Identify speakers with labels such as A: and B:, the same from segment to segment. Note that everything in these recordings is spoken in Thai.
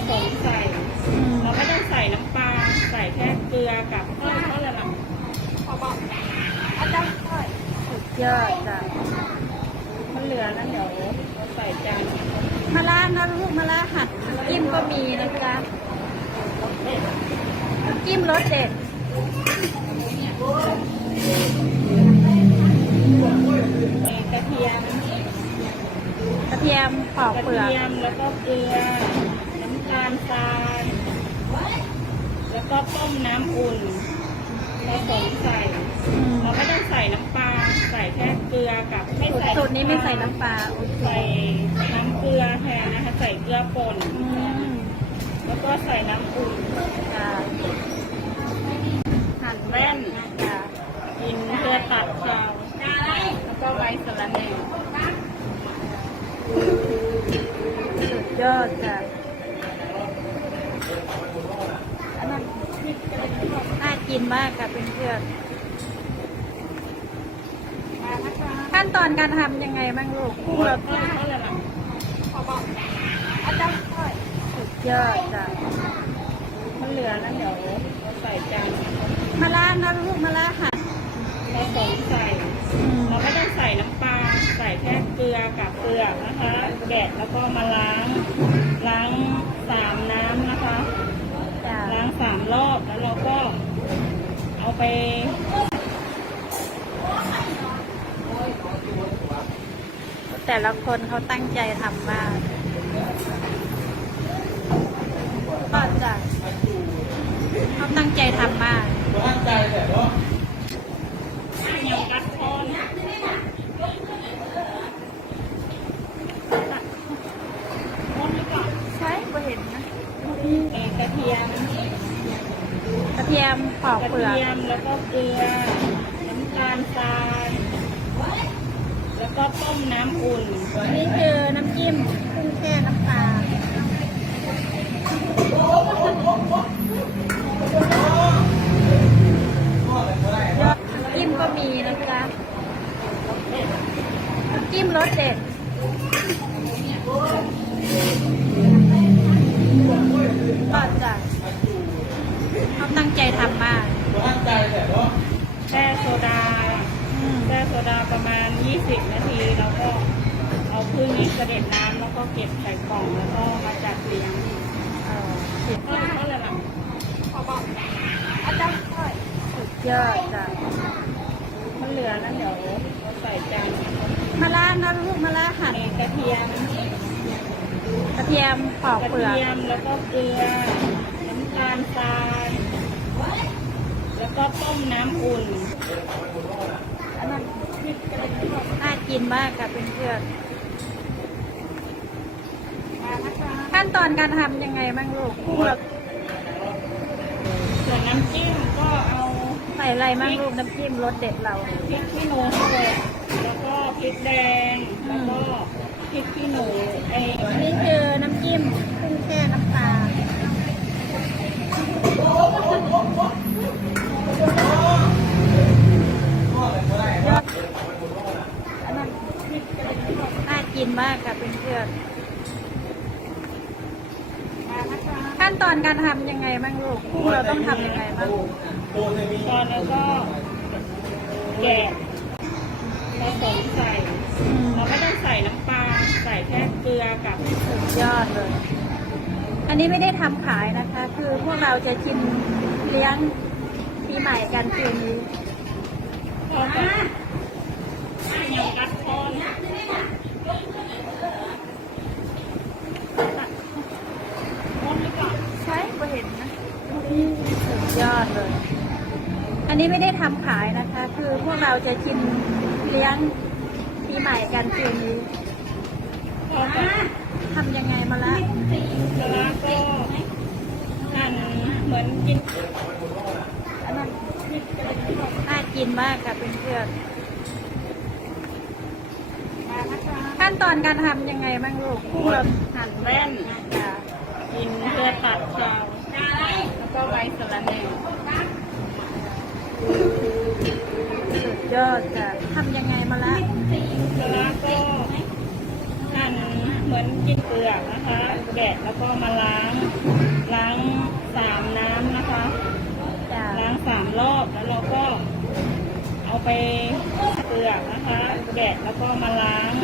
A: สมใส่เราไม่ต้องใส่น้ำปลาใส่แค่เกลือกับข้าวก็ละลำ
B: สุดยอดจ้ะ
A: มันเหลือนั้นเดี๋ยวเราใส่จาน
B: มะระนะลูกมะระหัดจิ้มก็มีนะจ๊ะจิ้มรสเด็ด
A: กระเทียม
B: กระเทียมปอก
A: กระ
B: เปลือก
A: เทียมแล้วก็เกลือน้ำตาลทรายแล้วก็ต้มน้ำอุ่นผสมใส่เราไม่ต้องใส่น้ำปลาใส่แค่เกลือกับไม่ใส่
B: สูตรนี้ไม่ใส่น้ำปลาโอเค
A: ใส่น้ำเกลือแทนนะคะใส่เกลือป่น แล้วก็ใส่น้ำอุ่น
B: จ้ะหั่น
A: แว่น
B: จ้ะ
A: กินเพื่อตัดคาวแล้วก็ใบสะระแหน่
B: สุดยอดจ้ะอันนั้นน่ากินมากค่ะเพื่อนๆขั้นตอนการทำยังไงบ้างลูกเรา
A: ก็ละลำ
B: สุดยอดจ้ะ
A: มันเหลือนั้นเดี๋ยวเราใส่จาน
B: มะระนะลูกมะระหัด
A: ผสมใส่เราไม่ต้องใส่น้ำปลาใส่แค่เกลือกับเปลือกนะคะแกะแล้วก็มาล้าง3 น้ำนะคะ
B: จ้ะ
A: ล้าง3 รอบแล้วเราก็เอาไป
B: แต่ละคนเขาตั้งใจทำมากก็จะเขาตั้งใจทำมาก
A: เหนียวกัดคอน
B: ใช่ก็เห็นนะ
A: กระเทียม
B: กระเทียมปอก
A: กระ
B: เปลือก
A: เทียมแล้วก็เกลือน้ำตาลทรายแล้วก็ต้มน้ำอุ่น
B: นี่คือน้ำจิ้มกุ้งแช่น้ำปลาจิ้มก็มีนะจ๊ะจิ้มรสเด็ดก็จะเขาตั้งใจทำมาก
A: แช่โซดาประมาณ20 นาทีแล้วก็เอาพึ่งนี้เสด็จน้ำแล้วก็เก็บใส่กล่องแล้วก็มาจัดเรียงก็ละลำ
B: สุดยอดจ้ะ
A: มันเหลือนั้นเดี๋ยวเราใส่จาน
B: มะระนะลูกมะระหั่น
A: กระเทียม
B: กระเทียมปอก
A: กระ
B: เปลือก
A: เทียมแล้วก็เกลือน้ำตาลทรายแล้วก็ต้มน้ำอุ่น
B: อันนั้นน่ากินมากค่ะเพื่อนๆขั้นตอนการทำยังไงบ้างลูกเรา
A: ส่วนน้ำจิ้มก็เอา
B: ใส่อะไรบ้างลูกน้ำจิ้มรสเด็ดเรา
A: พริกขี้หนูสดแล้วก็พริกแดงแล้วก็พริกขี้หนู
B: นี่คือน้ำจิ้มกุ้งแช่น้ำปลาอันนั้นน่ากินมากค่ะเพื่อนๆขั้นตอนการทำยังไงบ้างลูกเราต้องทำยังไงบ้าง
A: ตอนแล้วก็แกะผสมใส่เราไม่ต้องใส่น้ำปลาใส่แค่เกลือกับ
B: สุดยอดเลย อันนี้ไม่ได้ทำขายนะคะ คือพวกเราจะกินเลี้ยงปีใหม่กันคืนนี้
A: เหนียวกัดคอน
B: ใช่ก็เห็นนะสุดยอดเลย อันนี้ไม่ได้ทำขายนะคะ คือพวกเราจะกินเลี้ยงปีใหม่กันคืนนี้ทำยังไงมาละ
A: แล้วก็หั่นเหมือนกิน
B: อันนั้นน่ากินมากค่ะเพื่อนๆขั้นตอนการทำยังไงบ้างลูกเราหั่น
A: แว่น
B: จ้ะ
A: กินเพื่อตัดคาวแล้วก็ใบสะระแหน่
B: สุดยอดจ้ะทำยังไงมาละ
A: แล้วก็หั่นเหมือนกินเปลือกนะคะแกะะแล้วก็มาล้าง3 น้ำนะคะ
B: จ้ะ
A: ล้าง3 รอบแล้วเราก็เอาไปเปลือกนะคะ แกะแล้วก็มาล้าง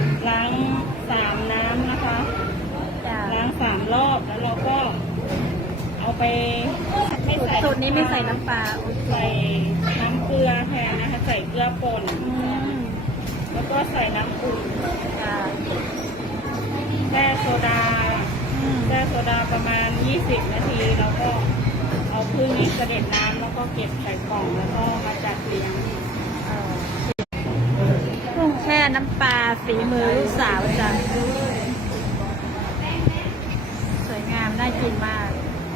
A: 3 น้ำนะคะ
B: จ้ะ
A: ล้าง3 รอบแล้วเราก็เอาไปไม่ใส่
B: สูตรนี้ไม่ใส่น้ำปลาโอเค
A: ใส่น้ำเกลือแทนนะคะ ใส่เกลือป่น
B: อืม
A: แล้วก็ใส่น้ำอุ่น
B: จ้ะ
A: แช่โซดา
B: อืม
A: แช่โซดาประมาณ 20 นาทีแล้วก็เอาพึ่งนี้เสด็จน้ำแล้วก็เก็บใส่กล่องแล้วก็มาจัดเรียง
B: กุ้งแช่น้ำปลาฝีมือลูกสาวจ้ะสวยงามน่ากินมาก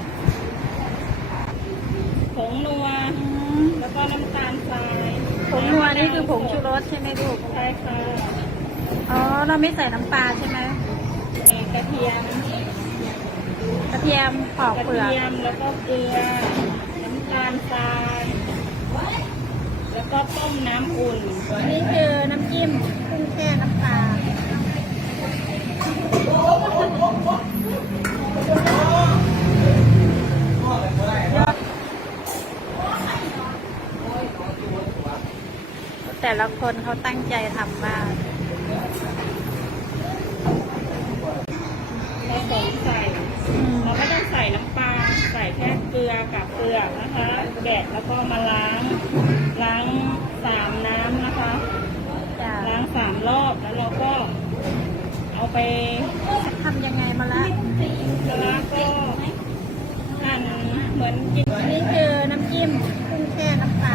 A: ผงนัว
B: อืม
A: แล้วก็น้ำตาลทราย
B: ผงนัวนี่คือผงชูรสใช่ไหมลูก
A: ใช่ค่ะ
B: อ๋อ เราไม่ใส่น้ำปลาใช่ไหม
A: กระเทียม
B: กระเทียมปอก
A: กระ
B: เปลือก
A: เทียมแล้วก็เกลือ น้ำตาลทราย แล้วก็ต้มน้ำอุ่น
B: อันนี้คือน้ำจิ้มกุ้งแช่น้ำปลาแต่ละคนเขาตั้งใจทำมาก
A: ผสมใส่ เราไม่ต้องใส่น้ำปลา ใส่แค่เกลือกับเปลือกนะคะ แกะแล้วก็มาล้าง3 น้ำนะคะ
B: จ้ะ
A: ล้าง3 รอบแล้วเราก็เอาไป
B: ทำยังไงมาละ
A: แล้วก็หั่นเหมือนกิน
B: อันนี้คือน้ำจิ้มกุ้งแช่น้ำปลา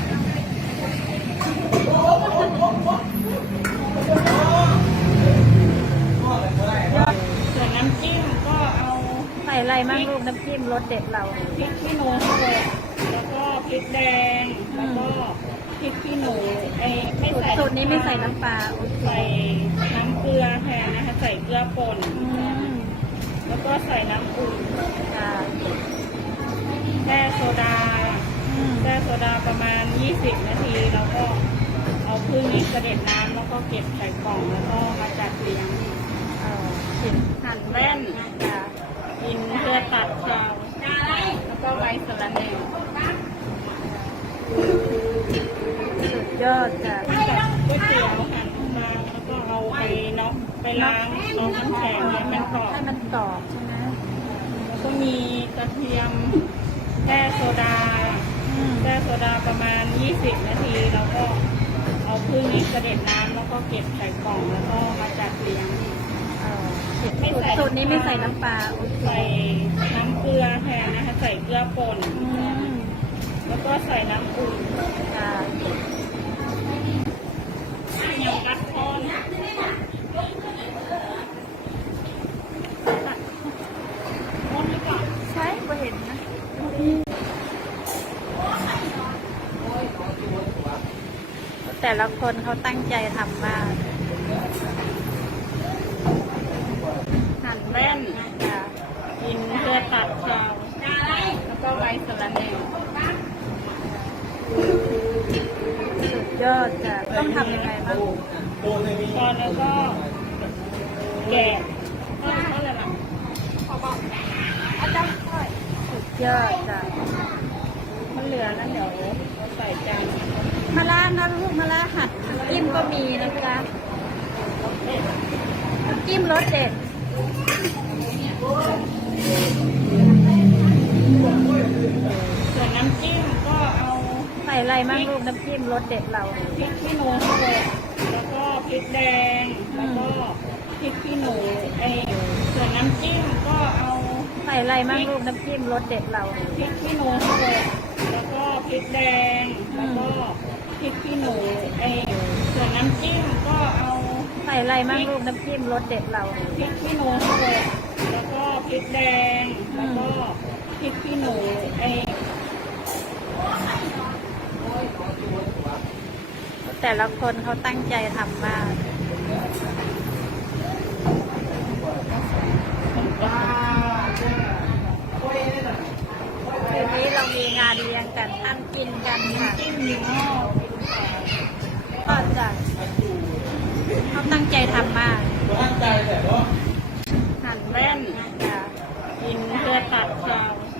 A: ส่วนน้ำจิ้มก็เอา
B: ใส่อะไรมั่งลูกน้ำจิ้มรสเด็ดเรา
A: พริกขี้หนูสดแล้วก็พริกแดง แล้วก็พริกขี้หนูไม่ใส่
B: สูตรนี้ไม่ใส่น้ำปลาโอเค
A: ใส่น้ำเกลือแทนนะคะ ใส่เกลือป่น
B: อืม
A: แล้วก็ใส่น้ำอุ่น
B: จ้ะ
A: แช่โซดา
B: อืม
A: แช่โซดาประมาณ 20 นาทีแล้วก็เอาพึ่งนี้เสด็จน้ำแล้วก็เก็บใส่กล่องแล้วก็มาจัดเรียง
B: หั่นแว่นจ้ะ
A: กินเพื่อตัดคาวแล้วก็ใบสะระแหน่
B: สุดยอดจ้ะ
A: กับก๋วยเตี๋ยวหั่นมาแล้วก็เอาไปน็อกไปล้างน้ำแข็งให้มันกรอบ
B: ให้มันกรอบใช่ไหม
A: แล้วก็มีกระเทียมแช่โซดา
B: อืม
A: แช่โซดาประมาณ 20 นาทีแล้วก็เอาพึ่งนี้เสด็จน้ำแล้วก็เก็บใส่กล่องแล้วก็มาจัดเรียง
B: สูตรนี้ไม่ใส่น้ำปลาโอเค
A: ใส่น้ำเกลือแทนนะคะ ใส่เกลือป่น
B: อืม
A: แล้วก็ใส่น้ำอุ่น
B: จ้ะ
A: ยำกัดทอดม้วนดีกว่า
B: ใช่ก็เห็นนะแต่ละคนเขาตั้งใจทำมาก หั่น
A: แว่น
B: จ้ะ
A: กินเพื่อตัดคาวแล้วก็ใบสะระแหน่
B: สุดยอดจ้ะต้องทำยังไงบ้าง
A: ตอนแล้วก็แกะก็อะไรล่ะ
B: สุดยอดจ้ะ
A: มันเหลือนั่นเดี๋ยวเราใส่จาน
B: มะระนะลูกมะระหั่นน้ำจิ้มก็มีนะคะน้ำจิ้มรสเด็ด
A: ส่วนน้ำจิ้มก็เอา
B: ใส่อะไรมั่งลูกน้ำจิ้มรสเด็ดเรา
A: พริกขี้หนูสดแล้วก็พริกแดง แล้วก็พริกขี้หนูส่วนน้ำจิ้มก็เอา
B: ใส่อะไรมั่งลูกน้ำจิ้มรสเด็ดเรา
A: พริกขี้หนูสดแล้วก็พริกแดง แล้วก็พริกขี้หนูส่วนน้ำจิ้มก็เอา
B: ใส่อะไรมั่งลูกน้ำจิ้มรสเด็ดเรา
A: พริกขี้หนูสดแล้วก็พริกแดง แล้วก็พริกขี้หนู
B: แต่ละคนเขาตั้งใจทำมาก คืนนี้เรามีงานเลี้ยงกันอันกินกันค่ะ
A: จิ้มหมูงอก
B: ก็จะเขาตั้งใจทำมาก
A: หั่นแว่นตัดคาว